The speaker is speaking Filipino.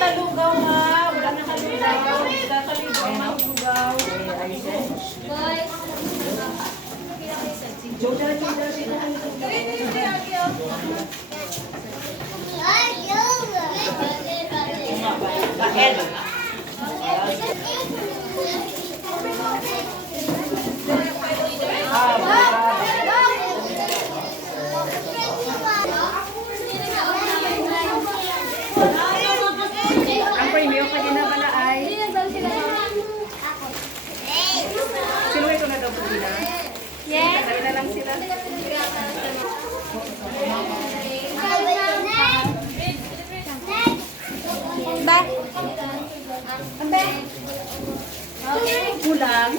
talugaw ha. Wala na talugaw. Kakaligaw ang talugaw. Bakit? Ang premium pa din na pala ay sinuwi ko na daw po sila. Yes. Sabi na lang sila. Ba? Ambe? Kulang.